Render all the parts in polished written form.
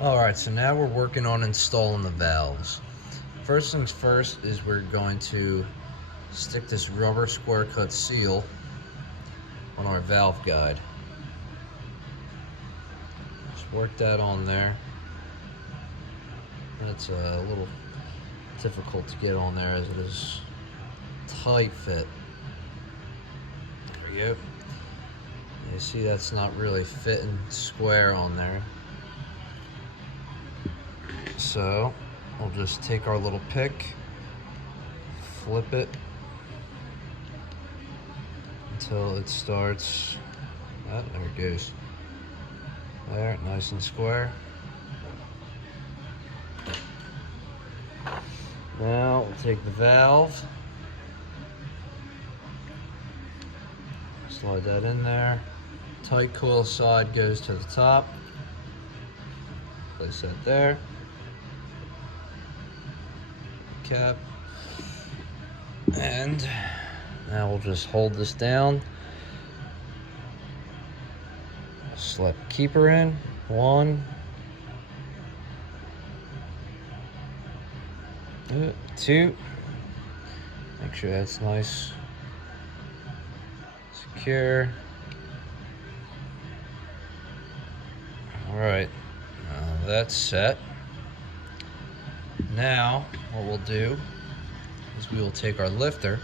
Alright, so now we're working on installing the valves. First things first is we're going to stick this rubber square cut seal on our valve guide. Just work that on there. That's a little difficult to get on there as it is tight fit. There we go. You see that's not really fitting square on there. So we'll just take our little pick, flip it until it starts. Oh, there it goes. There, nice and square. Now we'll take the valve, slide that in there. Tight coil side goes to the top. Place that there. Cap. And now we'll just hold this down. Slip keeper in. 1, 2. Make sure that's nice, secure. All right, that's set. Now what we'll do is we will take our lifter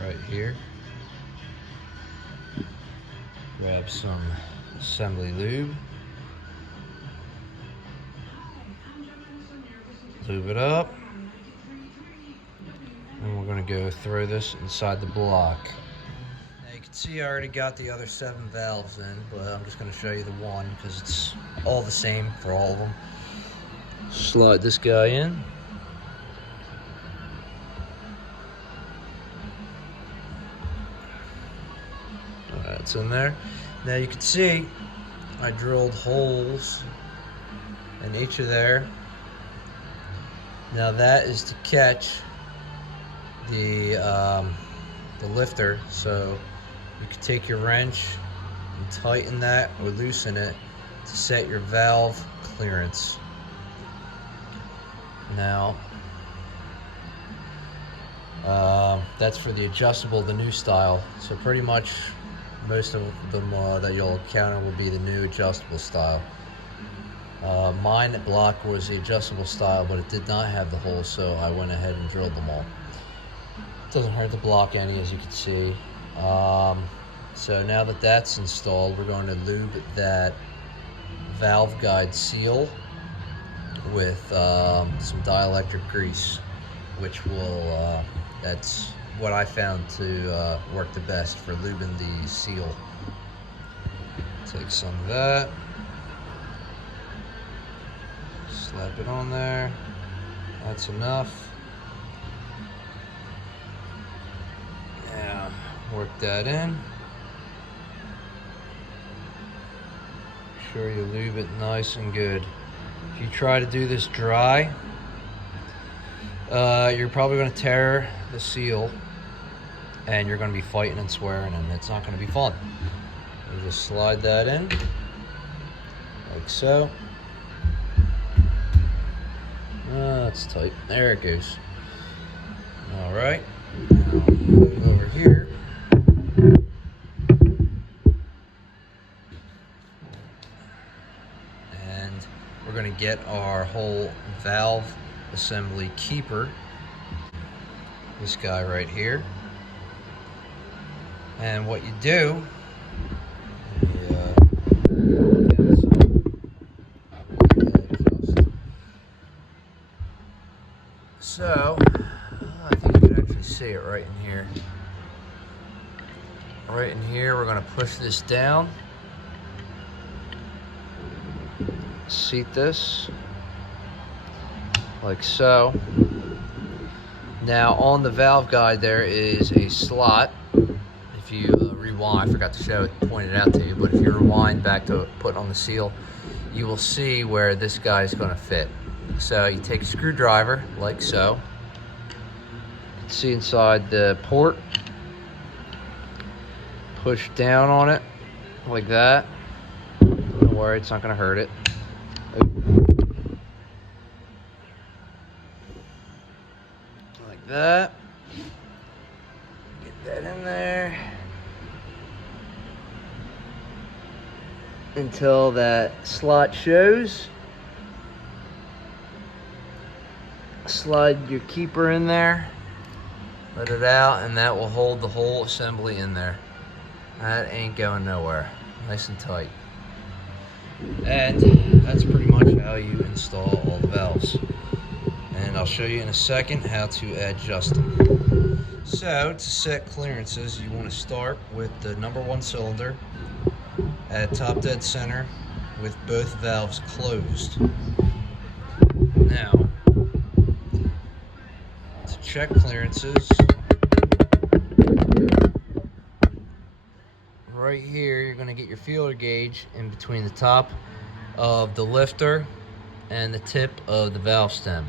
right here, grab some assembly lube, lube it up, and we're going to go throw this inside the block. Now you can see I already got the other 7 valves in, but I'm just going to show you the one because it's all the same for all of them. Slide this guy in. That's in there. Now you can see I drilled holes in each of there. Now that is to catch the lifter, so you can take your wrench and tighten that or loosen it to set your valve clearance. Now that's for the adjustable, the new style. So pretty much most of them that you'll encounter will be the new adjustable style. Mine at block was the adjustable style, but it did not have the holes, so I went ahead and drilled them all. It doesn't hurt to block any, as you can see. So now that that's installed, we're going to lube that valve guide seal with some dielectric grease, which will, that's what I found to work the best for lubing the seal. Take some of that, slap it on there. That's enough. Yeah, work that in. Make sure you lube it nice and good. If you try to do this dry, you're probably going to tear the seal and you're going to be fighting and swearing, and it's not going to be fun. You just slide that in like so. That's tight. There it goes. All right. Now move over here. And we're going to get our whole valve assembly keeper. This guy right here. And what you do, so I think you can actually see it right in here. Right in here, we're going to push this down, seat this like so. Now on the valve guide there is a slot. If you rewind, I forgot to show it, point it out to you, but if you rewind back to put on the seal, you will see where this guy is going to fit. So you take a screwdriver like so. You can see inside the port. Push down on it like that. Don't worry worry, it's not gonna hurt it. Like that. Get that in there. Until that slot shows. Slide your keeper in there. Let it out, and that will hold the whole assembly in there. That ain't going nowhere. Nice and tight. And that's pretty much how you install all the valves. And I'll show you in a second how to adjust them. So to set clearances, you want to start with the #1 cylinder at top dead center with both valves closed. Now, to check clearances, right here you're going to get your feeler gauge in between the top of the lifter and the tip of the valve stem.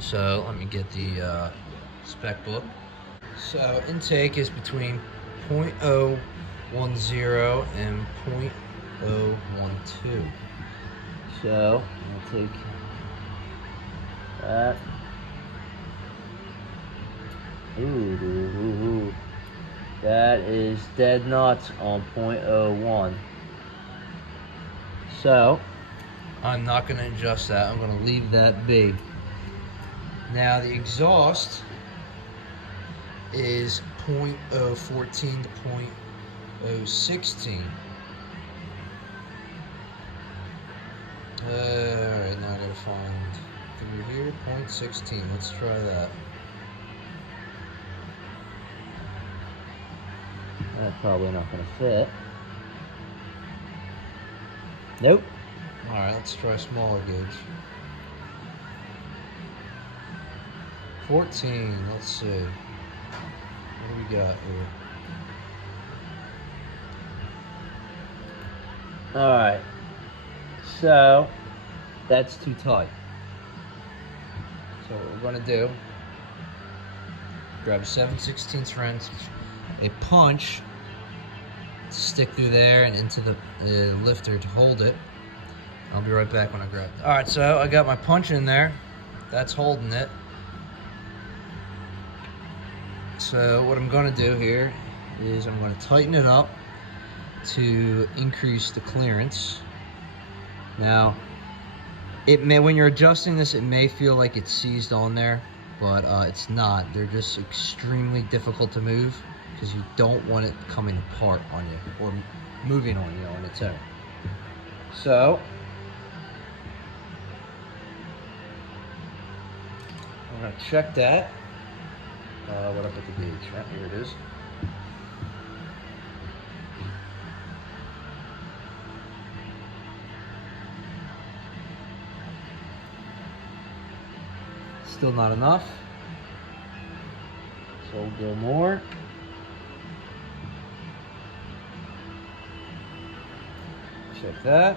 So let me get the spec book. So intake is between 0.010 and 0.012. So I'll take that. Ooh. That is dead nuts on 0.01. So I'm not going to adjust that. I'm going to leave that be. Now the exhaust is 0.014 to 0.016. Alright, now I gotta find through here, 0.16. Let's try that. That's probably not gonna fit. Nope. Alright, let's try smaller gauge. 14, let's see. What do we got here? Alright, so that's too tight. So what we're gonna do, grab a 7/16 wrench, a punch, stick through there and into the lifter to hold it. I'll be right back when I grab it. Alright, so I got my punch in there. That's holding it. So what I'm going to do here is I'm going to tighten it up to increase the clearance. Now, it may, when you're adjusting this, it may feel like it's seized on there, but it's not. They're just extremely difficult to move because you don't want it coming apart on you or moving on you on its own. So I'm going to check that. What up with the gauge? Right, here it is. Still not enough. So we'll go more. Check that.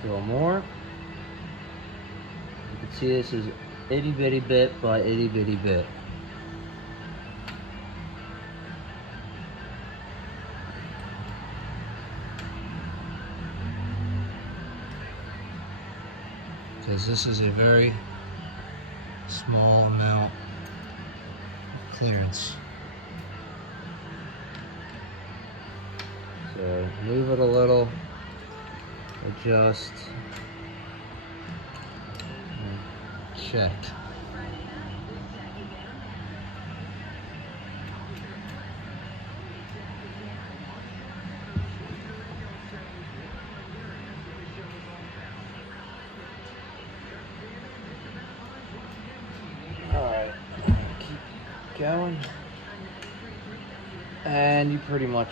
Still more. You can see this is itty bitty bit by itty bitty bit. Because this is a very small amount of clearance. So move it a little, adjust, and check. Alright, keep going. And you pretty much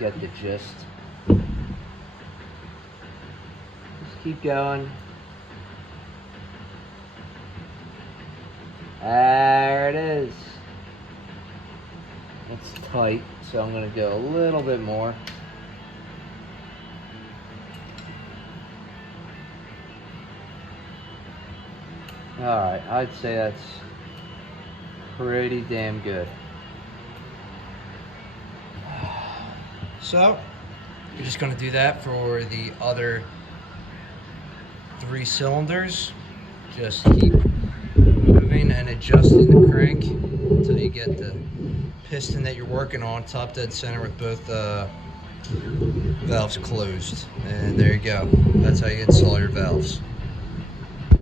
get the gist. Just keep going. There it is. It's tight, so I'm going to go a little bit more. Alright, I'd say that's pretty damn good. So you're just going to do that for the other 3 cylinders. Just keep moving and adjusting the crank until you get the piston that you're working on top dead center with both valves closed. And there you go. That's how you install your valves.